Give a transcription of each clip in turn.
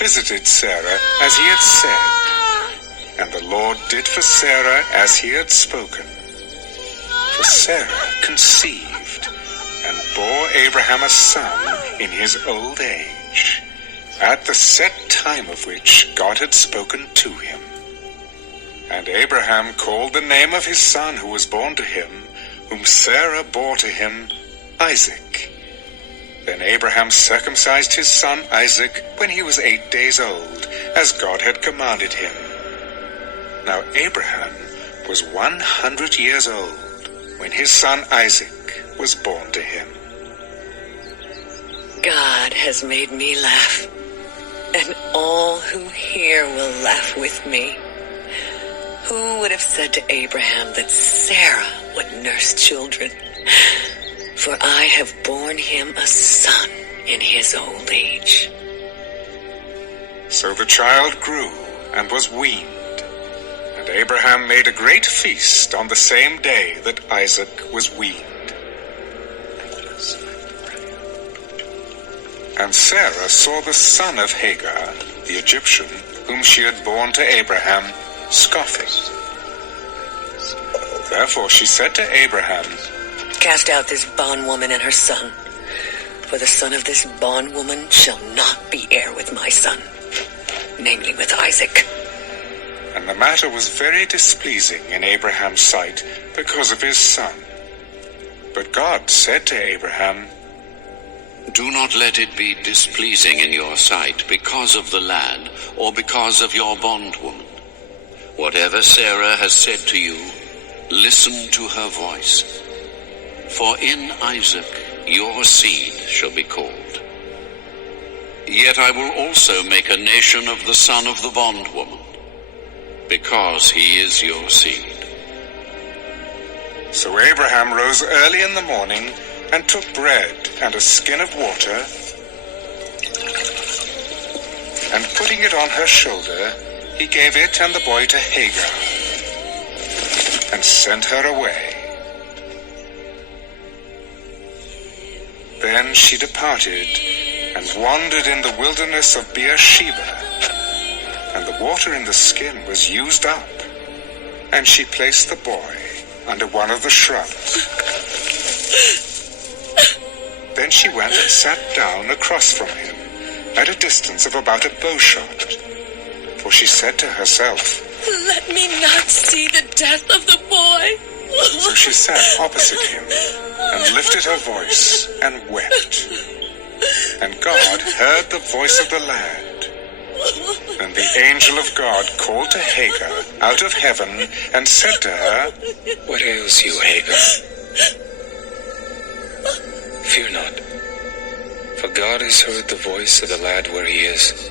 visited Sarah as he had said, and the Lord did for Sarah as he had spoken. For Sarah conceived and bore Abraham a son in his old age, at the set time of which God had spoken to him. And Abraham called the name of his son who was born to him, whom Sarah bore to him, Isaac. Then Abraham circumcised his son Isaac when he was 8 days old, as God had commanded him. Now Abraham was 100 years old when his son Isaac was born to him. God has made me laugh, and all who hear will laugh with me. Who would have said to Abraham that Sarah would nurse children? For I have borne him a son in his old age. So the child grew and was weaned, and Abraham made a great feast on the same day that Isaac was weaned. And Sarah saw the son of Hagar, the Egyptian, whom she had borne to Abraham, scoffing. Therefore she said to Abraham, Cast out this bondwoman and her son, for the son of this bondwoman shall not be heir with my son, namely with Isaac. And the matter was very displeasing in Abraham's sight because of his son. But God said to Abraham, Do not let it be displeasing in your sight because of the lad or because of your bondwoman. Whatever Sarah has said to you, listen to her voice. For in Isaac your seed shall be called. Yet I will also make a nation of the son of the bondwoman, because he is your seed. So Abraham rose early in the morning and took bread and a skin of water, and putting it on her shoulder, he gave it and the boy to Hagar, and sent her away. Then she departed and wandered in the wilderness of Beersheba, and the water in the skin was used up, and she placed the boy under one of the shrubs. Then she went and sat down across from him, at a distance of about a bowshot. For she said to herself, Let me not see the death of the boy. So she sat opposite him, and lifted her voice, and wept. And God heard the voice of the lad. Then the angel of God called to Hagar out of heaven, and said to her, What ails you, Hagar? Fear not, for God has heard the voice of the lad where he is.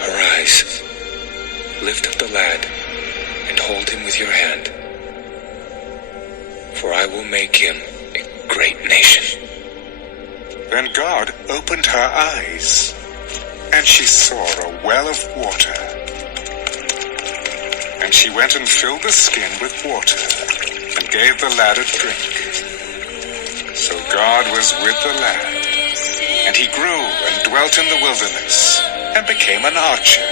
Arise, lift up the lad, and hold him with your hand, for I will make him a great nation. Then God opened her eyes, and she saw a well of water. And she went and filled the skin with water, and gave the lad a drink. So God was with the lad, and he grew and dwelt in the wilderness, and became an archer.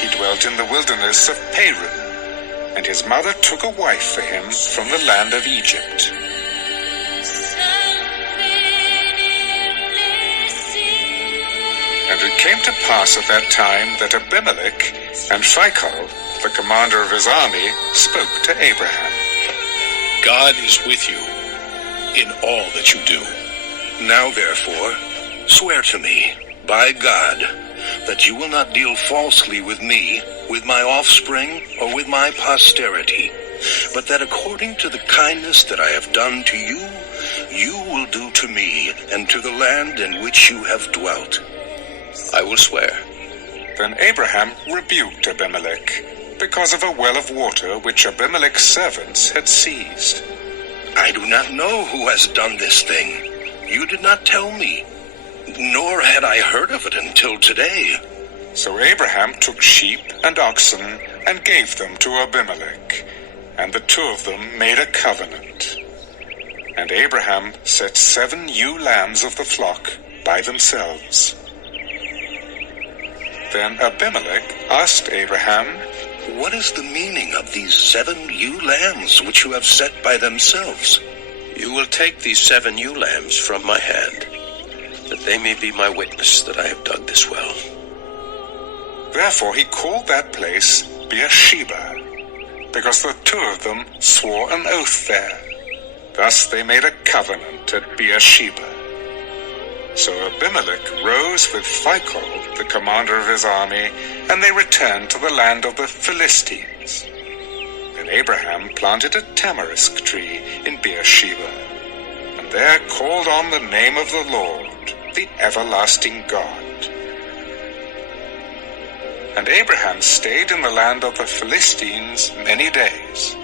He dwelt in the wilderness of Paran, and his mother took a wife for him from the land of Egypt. And it came to pass at that time that Abimelech and Phicol, the commander of his army, spoke to Abraham. God is with you in all that you do. Now therefore, swear to me, by God, that you will not deal falsely with me, with my offspring, or with my posterity, but that according to the kindness that I have done to you, you will do to me and to the land in which you have dwelt. I will swear. Then Abraham rebuked Abimelech, because of a well of water which Abimelech's servants had seized. I do not know who has done this thing. You did not tell me, nor had I heard of it until today. So Abraham took sheep and oxen and gave them to Abimelech, and the two of them made a covenant. And Abraham set 7 ewe lambs of the flock by themselves. Then Abimelech asked Abraham, "What is the meaning of these 7 ewe lambs which you have set by themselves?" You will take these 7 ewe lambs from my hand, that they may be my witness that I have dug this well. Therefore he called that place Beersheba, because the 2 of them swore an oath there. Thus they made a covenant at Beersheba. So Abimelech rose with Phicol, the commander of his army, and they returned to the land of the Philistines. Then Abraham planted a tamarisk tree in Beersheba, and there called on the name of the Lord, the everlasting God. And Abraham stayed in the land of the Philistines many days.